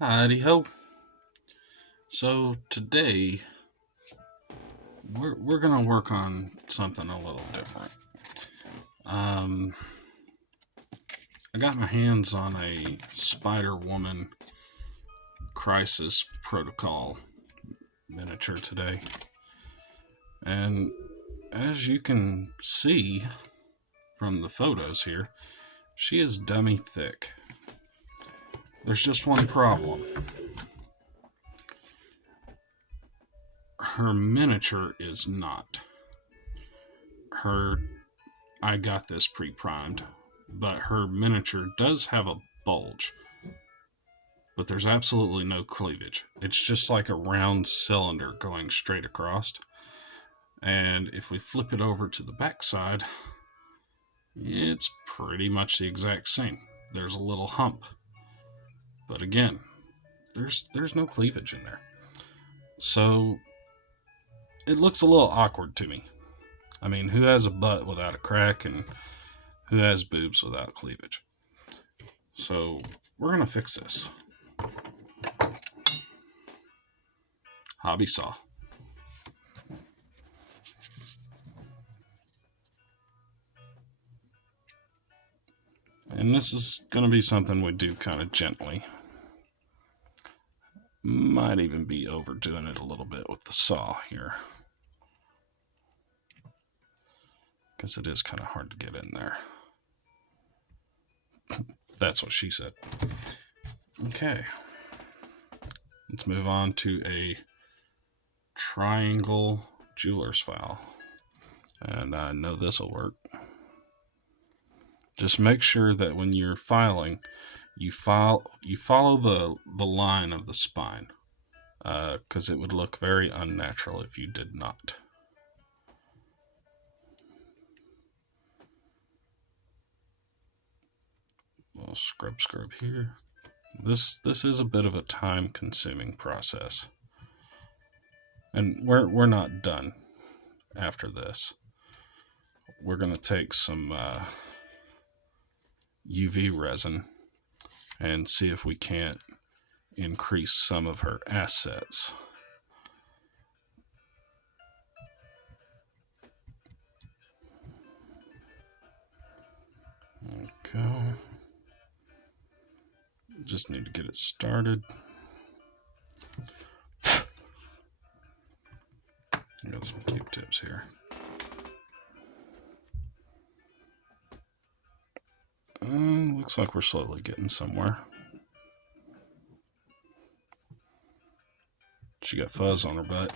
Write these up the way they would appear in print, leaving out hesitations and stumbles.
Howdy ho. So today we're gonna work on something a little different. Um, I got my hands on a Spider Woman Crisis Protocol miniature today, and as you can see from the photos here, she is dummy thick. There's just one problem. Her miniature is not. Her I got this pre-primed, but her miniature does have a bulge, but there's absolutely no cleavage. It's just like a round cylinder going straight across. And if we flip it over to the back side, it's pretty much the exact same. There's a little hump, but again, there's no cleavage in there. So it looks a little awkward to me. I mean, who has a butt without a crack, and who has boobs without cleavage? So we're gonna fix this. Hobby saw. And this is going to be something we do kind of gently. Might even be overdoing it a little bit with the saw here, because it is kind of hard to get in there. That's what she said. Okay. Let's move on to a triangle jeweler's file. And I know this will work. Just make sure that when you're filing, you follow the line of the spine, because it would look very unnatural if you did not. Little scrub here. This is a bit of a time-consuming process, and we're not done after this. We're gonna take some UV resin and see if we can't increase some of her assets. Okay. Just need to get it started. I got some Q-tips here. Looks like we're slowly getting somewhere. She got fuzz on her butt.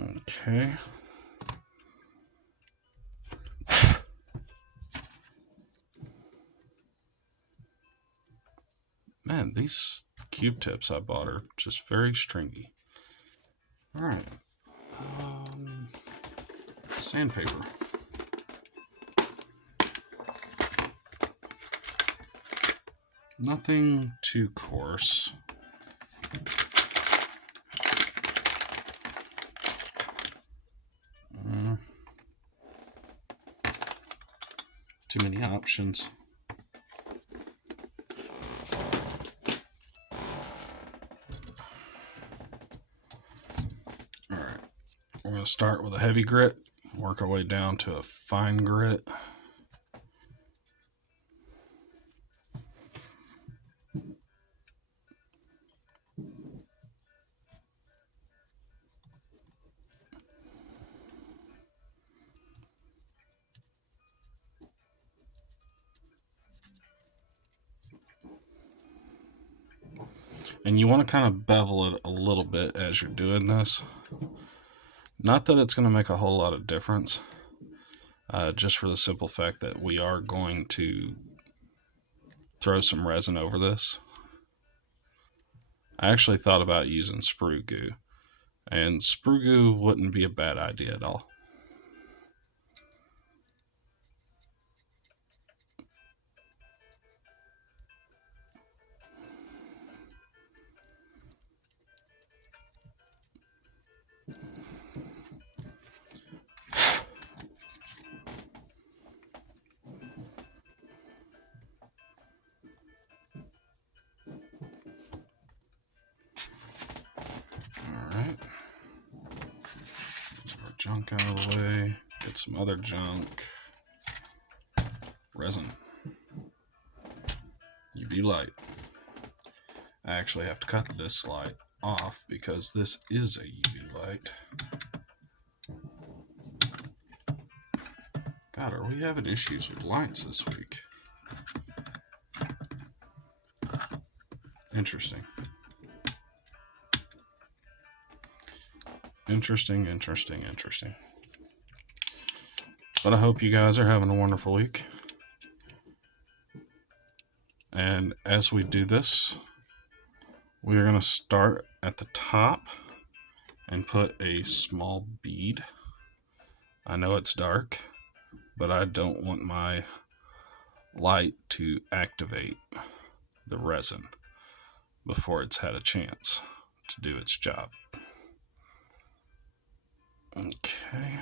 Okay. Man, these cube tips I bought are just very stringy. Alright. Sandpaper. Nothing too coarse. Too many options. Alright, we're going to start with a heavy grit, work our way down to a fine grit. And you want to kind of bevel it a little bit as you're doing this. Not that it's going to make a whole lot of difference, just for the simple fact that we are going to throw some resin over this. I actually thought about using sprue goo, and sprue goo wouldn't be a bad idea at all. junk out of the way. Get some other junk. Resin. UV light. I actually have to cut this light off because this is a UV light. God, are we having issues with lights this week? Interesting. Interesting. But I hope you guys are having a wonderful week. And as we do this, we are going to start at the top and put a small bead. I know it's dark, but I don't want my light to activate the resin before it's had a chance to do its job. Okay.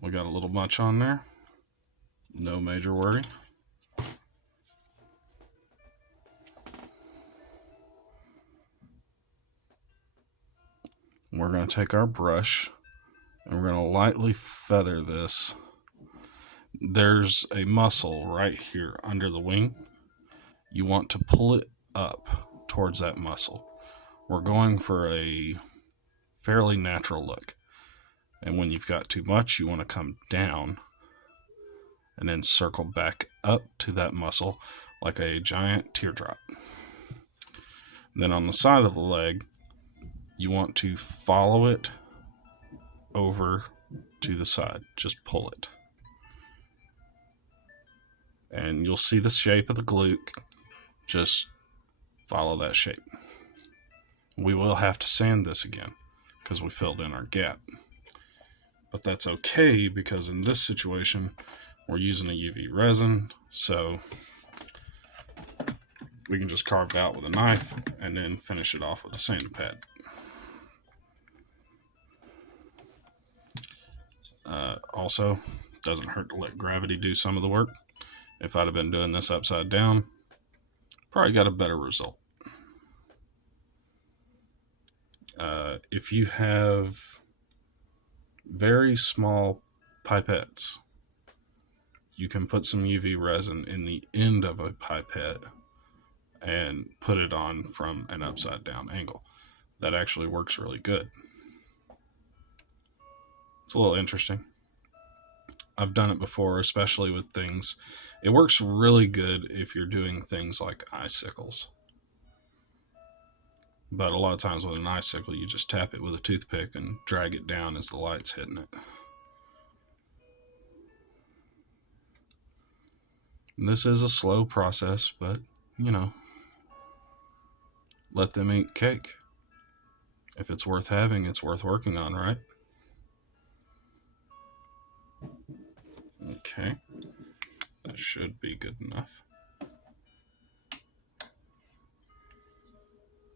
We got a little much on there. No major worry. We're going to take our brush and we're going to lightly feather this. There's a muscle right here under the wing. You want to pull it up towards that muscle. We're going for a fairly natural look. And when you've got too much, you want to come down and then circle back up to that muscle like a giant teardrop. And then on the side of the leg, you want to follow it over to the side. Just pull it. And you'll see the shape of the glute. Just follow that shape. We will have to sand this again because we filled in our gap. But that's okay because in this situation, we're using a UV resin. So we can just carve it out with a knife and then finish it off with a sanding pad. Also, doesn't hurt to let gravity do some of the work. If I'd have been doing this upside down, probably got a better result. If you have very small pipettes, you can put some UV resin in the end of a pipette and put it on from an upside down angle. That actually works really good. It's a little interesting. I've done it before, especially with things. It works really good if you're doing things like icicles. But a lot of times with an icicle, you just tap it with a toothpick and drag it down as the light's hitting it. And this is a slow process, but, you know, let them eat cake. If it's worth having, it's worth working on, right? Okay, that should be good enough.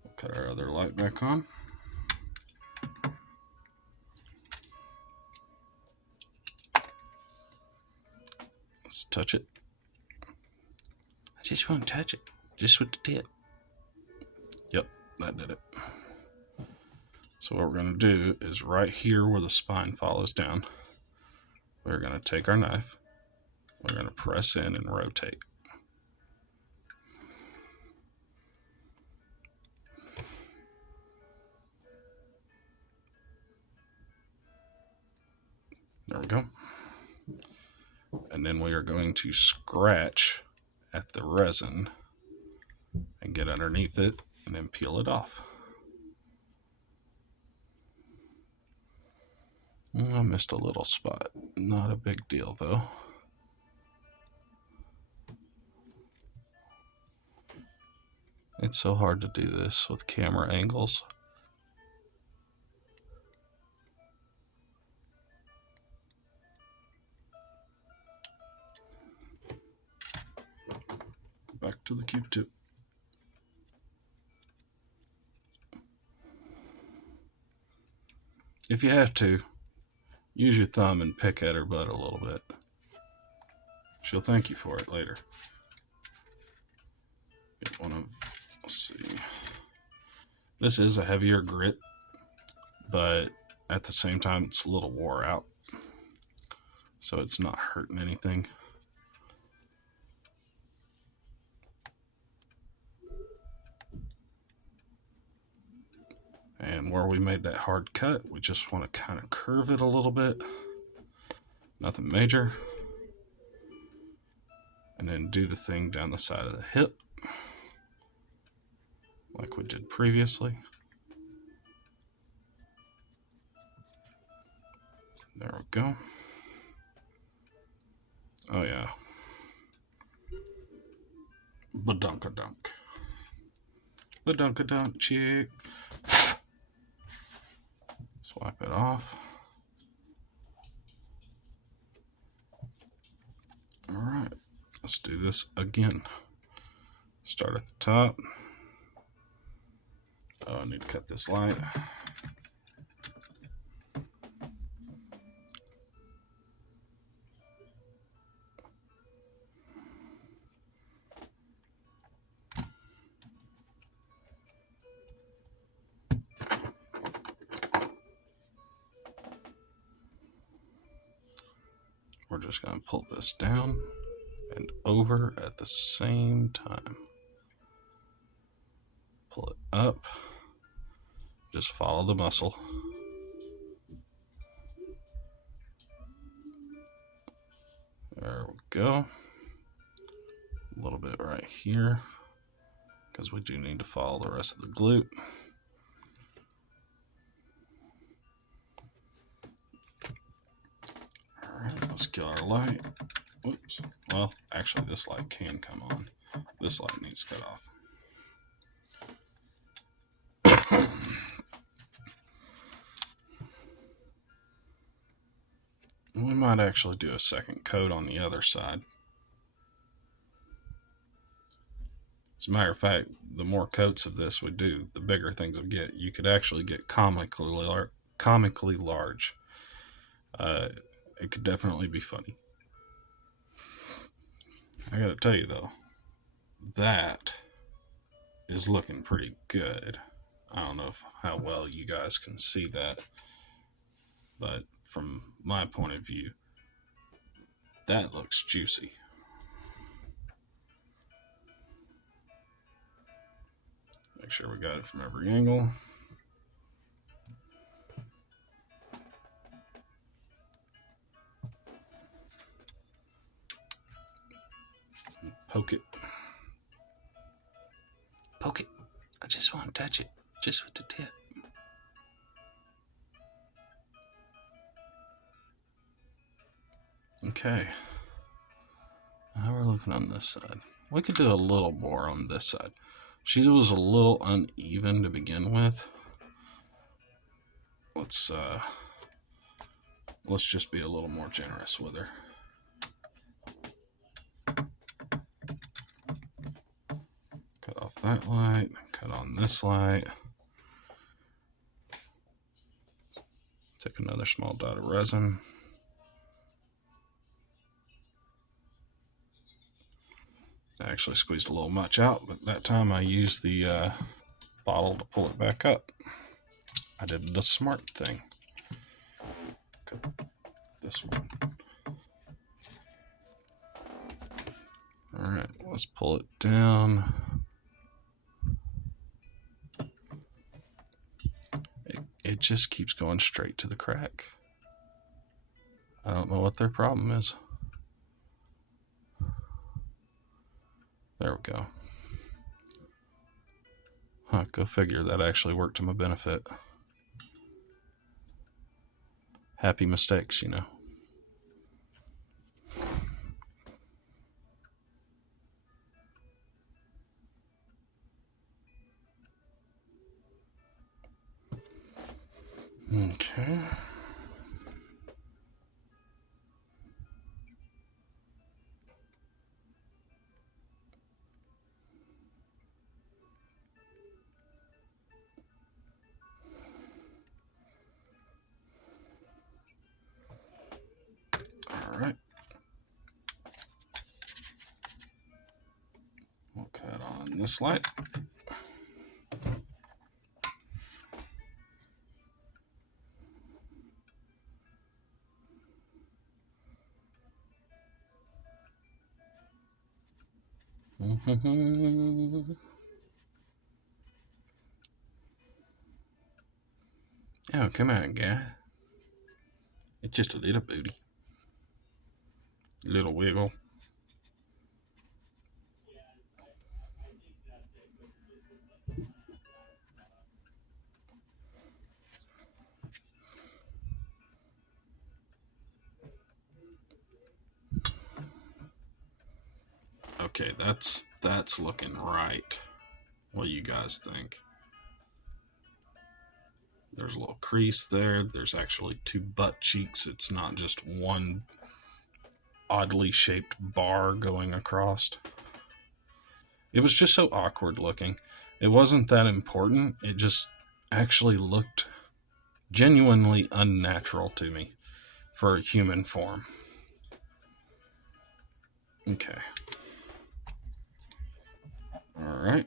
We'll cut our other light back on. Let's touch it. I just won't touch it, just with the tip. Yep, that did it. So what we're going to do is right here where the spine follows down, we're going to take our knife, we're going to press in and rotate. There we go. And then we are going to scratch at the resin and get underneath it and then peel it off. I missed a little spot. Not a big deal though. It's so hard to do this with camera angles. Back to the Q-tip. If you have to, use your thumb and pick at her butt a little bit. She'll thank you for it later. Get one of, let's see. This is a heavier grit, but at the same time, it's a little wore out, so it's not hurting anything. And where we made that hard cut, we just want to kind of curve it a little bit. Nothing major. And then do the thing down the side of the hip, like we did previously. There we go. Oh yeah. Badunkadunk. Badunkadunk chick. Swipe it off. Alright, let's do this again. Start at the top. Oh, I need to cut this light. We're just going to pull this down and over at the same time. Pull it up. Just follow the muscle. There we go. A little bit right here, because we do need to follow the rest of the glute. Alright, let's kill our light. Oops. Well, actually this light can come on. This light needs cut off. We might actually do a second coat on the other side. As a matter of fact, the more coats of this we do, the bigger things will get. You could actually get comically large. It could definitely be funny. I gotta tell you though, that is looking pretty good. I don't know how well you guys can see that, but from my point of view, that looks juicy. Make sure we got it from every angle. Poke it. Poke it. I just want to touch it, just with the tip. Okay. Now we're looking on this side. We could do a little more on this side. She was a little uneven to begin with. Let's just be a little more generous with her. Cut off that light, cut on this light. Take another small dot of resin. I actually squeezed a little much out, but that time I used the bottle to pull it back up. I did the smart thing. Cut this one. Alright, let's pull it down. It just keeps going straight to the crack. I don't know what their problem is. There we go. Huh, go figure, that actually worked to my benefit. Happy mistakes, you know. Okay. All right. We'll cut on this light. Oh, come on, guy. It's just a little booty. Little wiggle. Okay, that's looking right. What do you guys think? There's a little crease there. There's actually two butt cheeks. It's not just one oddly shaped bar going across. It was just so awkward looking. It wasn't that important. It just actually looked genuinely unnatural to me for a human form. Okay. All right.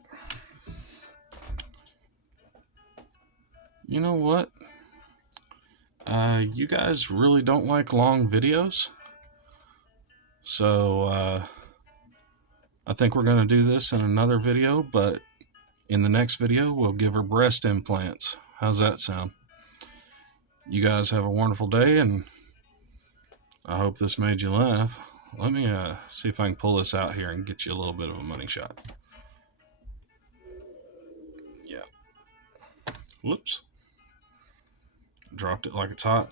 You know what? You guys really don't like long videos. So, I think we're going to do this in another video, but in the next video, we'll give her breast implants. How's that sound? You guys have a wonderful day, and I hope this made you laugh. Let me see if I can pull this out here and get you a little bit of a money shot. Yeah. Whoops. Dropped it like it's hot.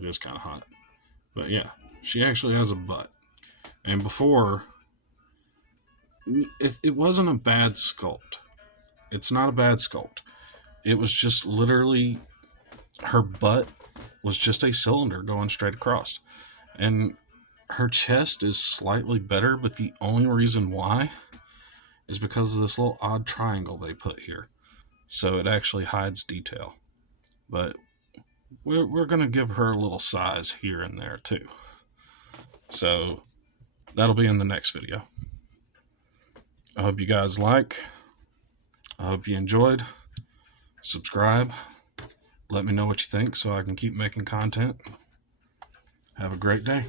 It is kind of hot. But yeah, she actually has a butt. And before, it wasn't a bad sculpt. It's not a bad sculpt. It was just literally, her butt was just a cylinder going straight across. And her chest is slightly better, but the only reason why is because of this little odd triangle they put here. So it actually hides detail. But we're going to give her a little size here and there too. So that'll be in the next video. I hope you guys like. I hope you enjoyed. Subscribe. Let me know what you think so I can keep making content. Have a great day.